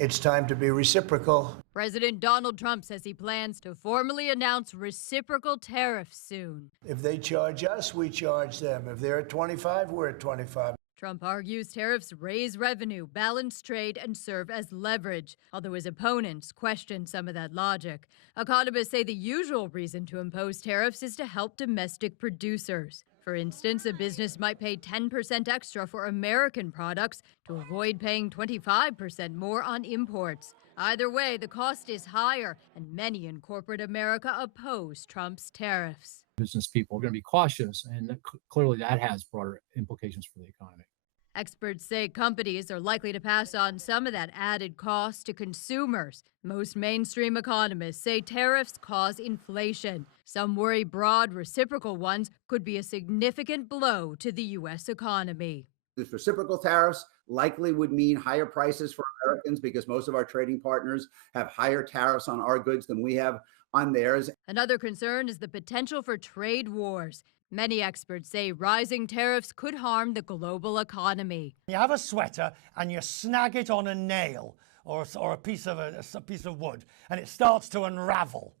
It's time to be reciprocal. President Donald Trump says he plans to formally announce reciprocal tariffs soon. If they charge us, we charge them. If they're at 25, we're at 25. Trump argues tariffs raise revenue, balance trade, and serve as leverage, although his opponents question some of that logic. Economists say the usual reason to impose tariffs is to help domestic producers. For instance, a business might pay 10% extra for American products to avoid paying 25% more on imports. Either way, the cost is higher, and many in corporate America oppose Trump's tariffs. Business people are going to be cautious, and clearly that has broader implications for the economy. Experts say companies are likely to pass on some of that added cost to consumers. Most mainstream economists say tariffs cause inflation. Some worry broad reciprocal ones could be a significant blow to the U.S. economy. These reciprocal tariffs likely would mean higher prices for Americans because most of our trading partners have higher tariffs on our goods than we have on theirs. Another concern is the potential for trade wars. Many experts say rising tariffs could harm the global economy. You have a sweater and you snag it on a nail or a piece of wood, and it starts to unravel.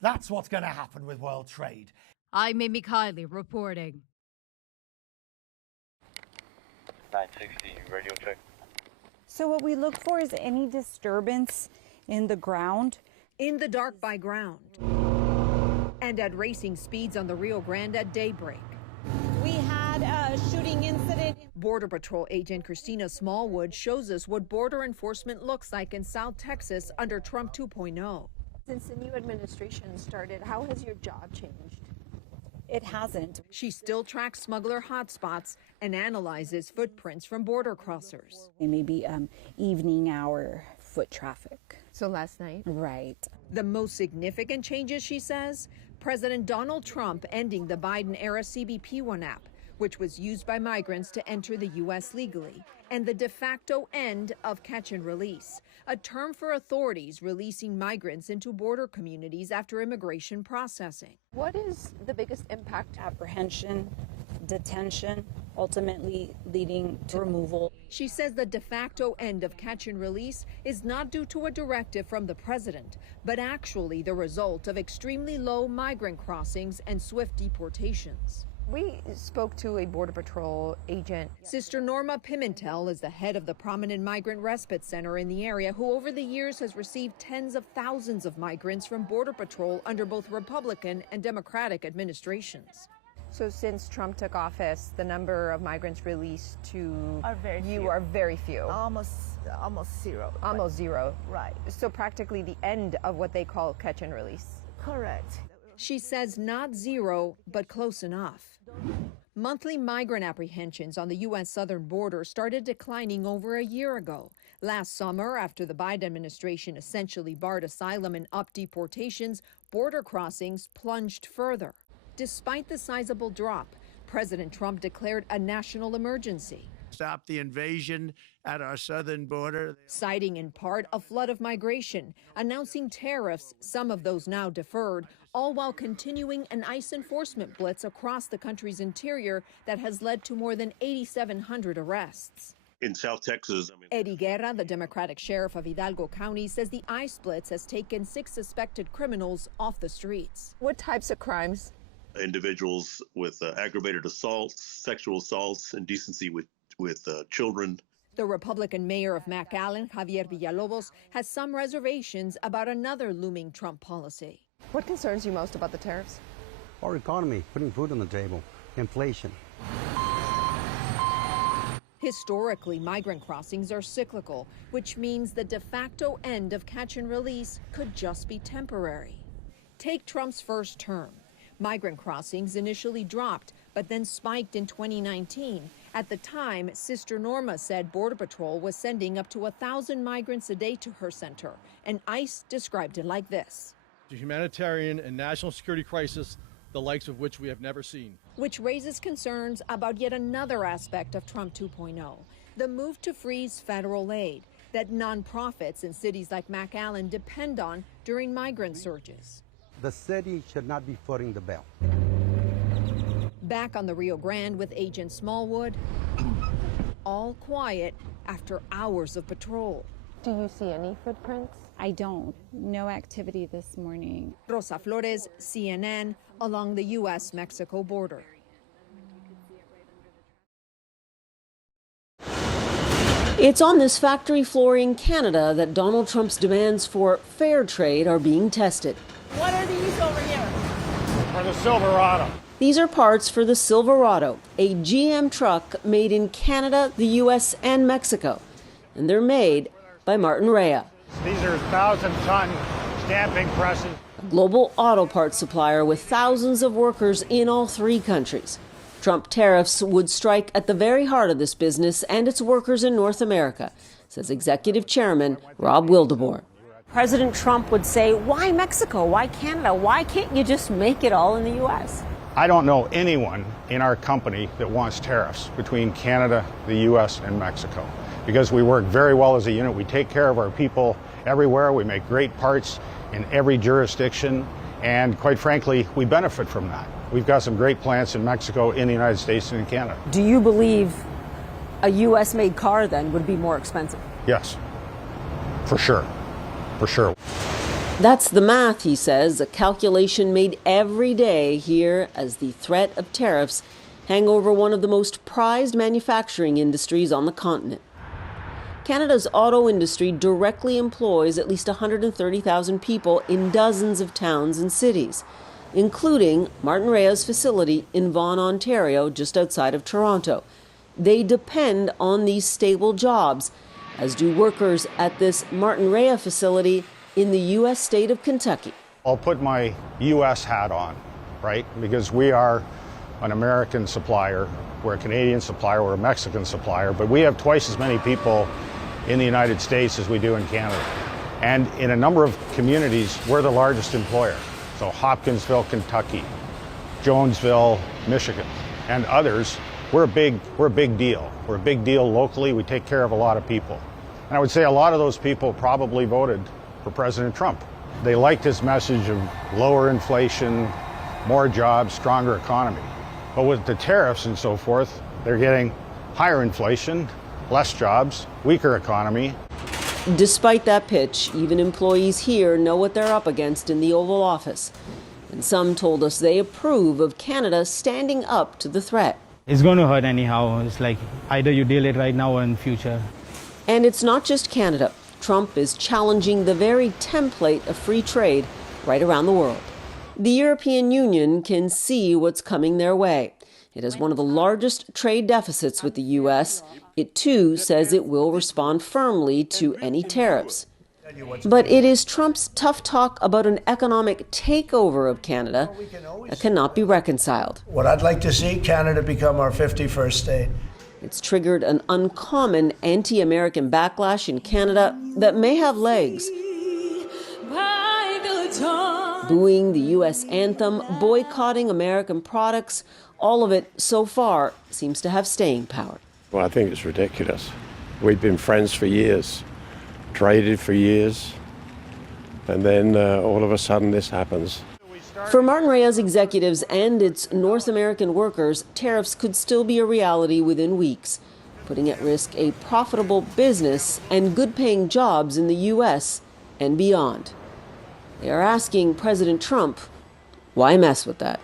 That's what's going to happen with world trade. I'm Amy Kiley reporting. 960 radio check. So what we look for is any disturbance in the ground. In the dark by ground. And at racing speeds on the Rio Grande at daybreak. We had a shooting incident. Border Patrol agent Christina Smallwood shows us what border enforcement looks like in South Texas under Trump 2.0. Since the new administration started, how has your job changed? It hasn't. She still tracks smuggler hotspots and analyzes footprints from border crossers. Maybe evening hour foot traffic. So last night? Right. The most significant changes, she says, President Donald Trump ending the Biden-era CBP One app, which was used by migrants to enter the U.S. legally, and the de facto end of catch and release, a term for authorities releasing migrants into border communities after immigration processing. What is the biggest impact? Apprehension, detention, ultimately leading to removal. She says the de facto end of catch and release is not due to a directive from the president, but actually the result of extremely low migrant crossings and swift deportations. We spoke to a Border Patrol agent. Sister Norma Pimentel is the head of the prominent migrant respite center in the area, who over the years has received tens of thousands of migrants from Border Patrol under both Republican and Democratic administrations. So since Trump took office, the number of migrants released to are very few. Almost zero. Almost zero. Right. So practically the end of what they call catch and release. Correct. She says not zero, but close enough. Monthly migrant apprehensions on the U.S. southern border started declining over a year ago. Last summer, after the Biden administration essentially barred asylum and upped deportations, border crossings plunged further. Despite the sizable drop, President Trump declared a national emergency. Stop the invasion at our southern border. Citing in part a flood of migration, announcing tariffs, some of those now deferred, all while continuing an ICE enforcement blitz across the country's interior that has led to more than 8,700 arrests. In South Texas, Eddie Guerra, the Democratic sheriff of Hidalgo County, says the ICE blitz has taken 6 suspected criminals off the streets. What types of crimes? individuals with aggravated assaults, sexual assaults, indecency with children. The Republican mayor of McAllen, Javier Villalobos, has some reservations about another looming Trump policy. What concerns you most about the tariffs? Our economy, putting food on the table, inflation. Historically, migrant crossings are cyclical, which means the de facto end of catch and release could just be temporary. Take Trump's first term. Migrant crossings initially dropped, but then spiked in 2019. At the time, Sister Norma said Border Patrol was sending up to 1,000 migrants a day to her center, and ICE described it like this. A humanitarian and national security crisis, the likes of which we have never seen. Which raises concerns about yet another aspect of Trump 2.0, the move to freeze federal aid that nonprofits in cities like McAllen depend on during migrant surges. The city should not be footing the bill. Back on the Rio Grande with Agent Smallwood, all quiet after hours of patrol. Do you see any footprints? I don't. No activity this morning. Rosa Flores, CNN, along the U.S.-Mexico border. It's on this factory floor in Canada that Donald Trump's demands for fair trade are being tested. What are these over here? For the Silverado. These are parts for the Silverado, a GM truck made in Canada, the U.S., and Mexico. And they're made by Martin Rea, These are 1,000-ton stamping presses. a global auto parts supplier with thousands of workers in all three countries. Trump tariffs would strike at the very heart of this business and its workers in North America, says Executive Chairman Rob Wildeboer. President Trump would say, why Mexico? Why Canada? Why can't you just make it all in the U.S.? I don't know anyone in our company that wants tariffs between Canada, the U.S., and Mexico, because we work very well as a unit. We take care of our people everywhere. We make great parts in every jurisdiction, and quite frankly, we benefit from that. We've got some great plants in Mexico, in the United States, and in Canada. Do you believe a U.S.-made car then would be more expensive? Yes, for sure, for sure. That's the math, he says, a calculation made every day here as the threat of tariffs hang over one of the most prized manufacturing industries on the continent. Canada's auto industry directly employs at least 130,000 people in dozens of towns and cities, including Martin Rea's facility in Vaughan, Ontario, just outside of Toronto. They depend on these stable jobs, as do workers at this Martin Rea facility in the U.S. state of Kentucky. I'll put my U.S. hat on, right? Because we are an American supplier, we're a Canadian supplier, we're a Mexican supplier, but we have twice as many people in the United States as we do in Canada. And in a number of communities, we're the largest employer. So Hopkinsville, Kentucky, Jonesville, Michigan, and others, we're a big deal. We're a big deal locally. We take care of a lot of people. And I would say a lot of those people probably voted for President Trump. They liked his message of lower inflation, more jobs, stronger economy. But with the tariffs and so forth, they're getting higher inflation, less jobs, weaker economy. Despite that pitch, even employees here know what they're up against in the Oval Office. And some told us they approve of Canada standing up to the threat. It's going to hurt anyhow. It's like either you deal it right now or in future. And it's not just Canada. Trump is challenging the very template of free trade right around the world. The European Union can see what's coming their way. It has one of the largest trade deficits with the U.S. It, too, says it will respond firmly to any tariffs. But it is Trump's tough talk about an economic takeover of Canada that cannot be reconciled. What I'd like to see, Canada become our 51st state. It's triggered an uncommon anti-American backlash in Canada that may have legs. Booing the U.S. anthem, boycotting American products, all of it, so far, seems to have staying power. Well, I think it's ridiculous. We've been friends for years, traded for years, and then all of a sudden this happens. For Martin Rea's executives and its North American workers, tariffs could still be a reality within weeks, putting at risk a profitable business and good-paying jobs in the U.S. and beyond. They are asking President Trump, why mess with that?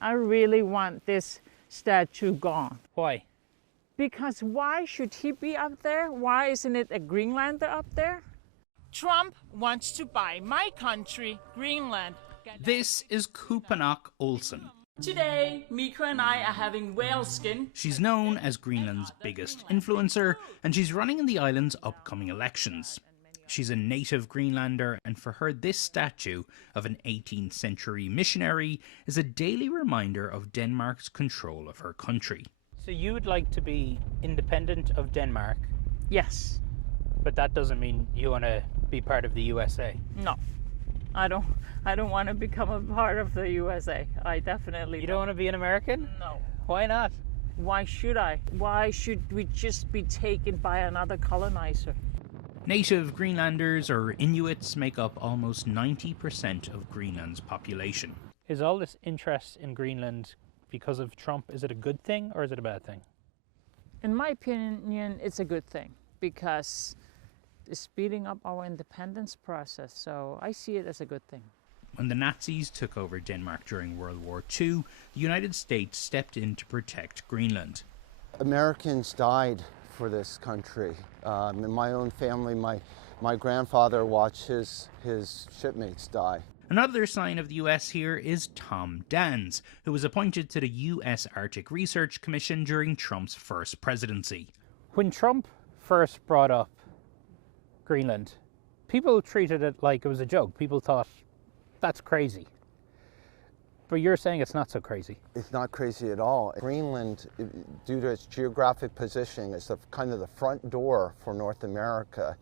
I really want this statue gone. Why? Because why should he be up there? Why isn't it a Greenlander up there? Trump wants to buy my country, Greenland. This is Kupanak Olsen. Today, Mika and I are having whale skin. She's known as Greenland's biggest influencer, and she's running in the island's upcoming elections. She's a native Greenlander, and for her this statue of an 18th century missionary is a daily reminder of Denmark's control of her country. So you would like to be independent of Denmark? Yes. But that doesn't mean you want to be part of the USA? No. I don't want to become a part of the USA. I definitely You don't want to be an American? No. Why not? Why should I? Why should we just be taken by another colonizer? Native Greenlanders, or Inuits, make up almost 90% of Greenland's population. Is all this interest in Greenland because of Trump, is it a good thing or is it a bad thing? In my opinion, it's a good thing because it's speeding up our independence process, so I see it as a good thing. When the Nazis took over Denmark during World War II, the United States stepped in to protect Greenland. Americans died for this country. In my own family, my grandfather watched his shipmates die. Another sign of the US here is Tom Dans, who was appointed to the US Arctic Research Commission during Trump's first presidency. When Trump first brought up Greenland, people treated it like it was a joke. People thought, that's crazy. But you're saying it's not so crazy. It's not crazy at all. Greenland, due to its geographic positioning, is kind of the front door for North America.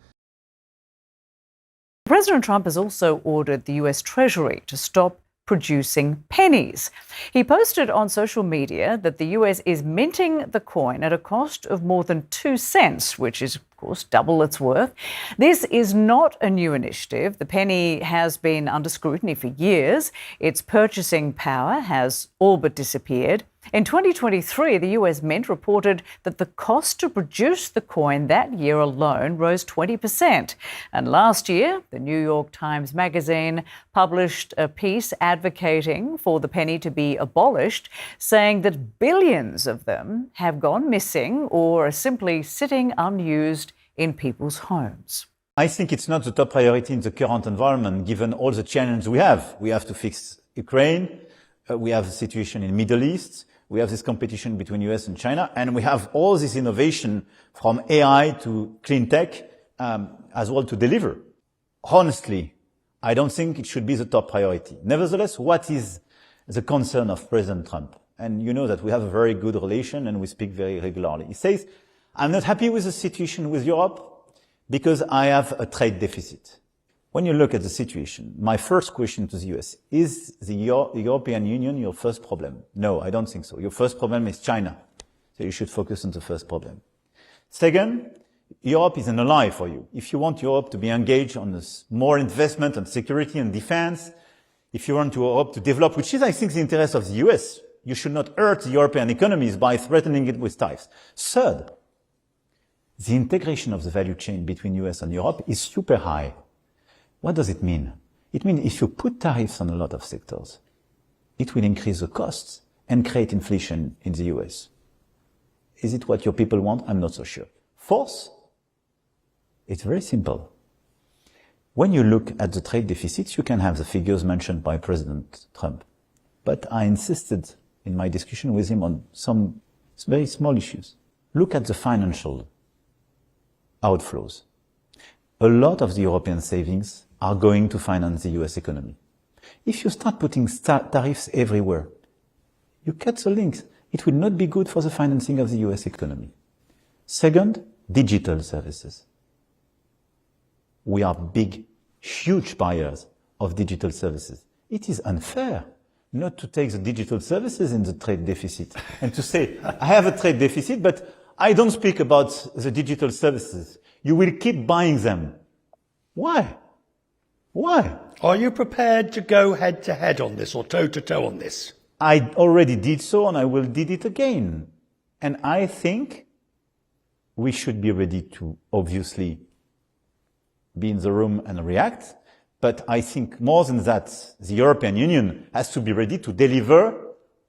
President Trump has also ordered the US Treasury to stop producing pennies. He posted on social media that the US is minting the coin at a cost of more than 2 cents, which is, of course, double its worth. This is not a new initiative. The penny has been under scrutiny for years. Its purchasing power has all but disappeared. In 2023, the US Mint reported that the cost to produce the coin that year alone rose 20%. And last year, the New York Times Magazine published a piece advocating for the penny to be abolished, saying that billions of them have gone missing or are simply sitting unused in people's homes. I think it's not the top priority in the current environment, given all the challenges we have. We have to fix Ukraine. We have the situation in the Middle East. We have this competition between US and China, and we have all this innovation from AI to clean tech as well to deliver. Honestly, I don't think it should be the top priority. Nevertheless, what is the concern of President Trump? And you know that we have a very good relation and we speak very regularly. He says, I'm not happy with the situation with Europe because I have a trade deficit. When you look at the situation, my first question to the US, is the European Union your first problem? No, I don't think so. Your first problem is China. So you should focus on the first problem. Second, Europe is an ally for you. If you want Europe to be engaged on this more investment on security and defense, if you want Europe to develop, which is, I think, the interest of the US, you should not hurt the European economies by threatening it with tariffs. Third, the integration of the value chain between US and Europe is super high. What does it mean? It means if you put tariffs on a lot of sectors, it will increase the costs and create inflation in the US. Is it what your people want? I'm not so sure. Fourth, it's very simple. When you look at the trade deficits, you can have the figures mentioned by President Trump. But I insisted in my discussion with him on some very small issues. Look at the financial outflows. A lot of the European savings are going to finance the US economy. If you start putting tariffs everywhere, you cut the links. It will not be good for the financing of the US economy. Second, digital services. We are big, huge buyers of digital services. It is unfair not to take the digital services in the trade deficit and to say, I have a trade deficit, but I don't speak about the digital services. You will keep buying them. Why? Why? Are you prepared to go head-to-head on this or toe-to-toe on this? I already did so and I will did it again. And I think we should be ready to obviously be in the room and react. But I think more than that, the European Union has to be ready to deliver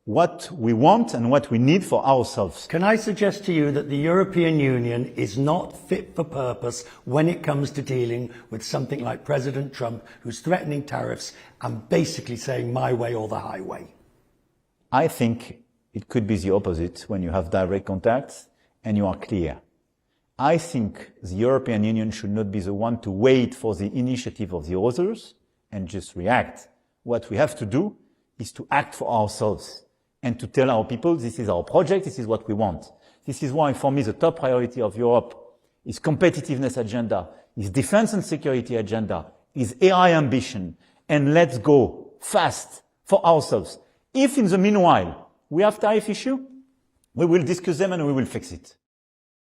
what we want and what we need for ourselves. Can I suggest to you that the European Union is not fit for purpose when it comes to dealing with something like President Trump, who's threatening tariffs and basically saying my way or the highway? I think it could be the opposite when you have direct contacts and you are clear. I think the European Union should not be the one to wait for the initiative of the others and just react. What we have to do is to act for ourselves and to tell our people, this is our project, this is what we want. This is why, for me, the top priority of Europe is competitiveness agenda, is defense and security agenda, is AI ambition, and let's go fast for ourselves. If in the meanwhile we have tariff issue, we will discuss them and we will fix it.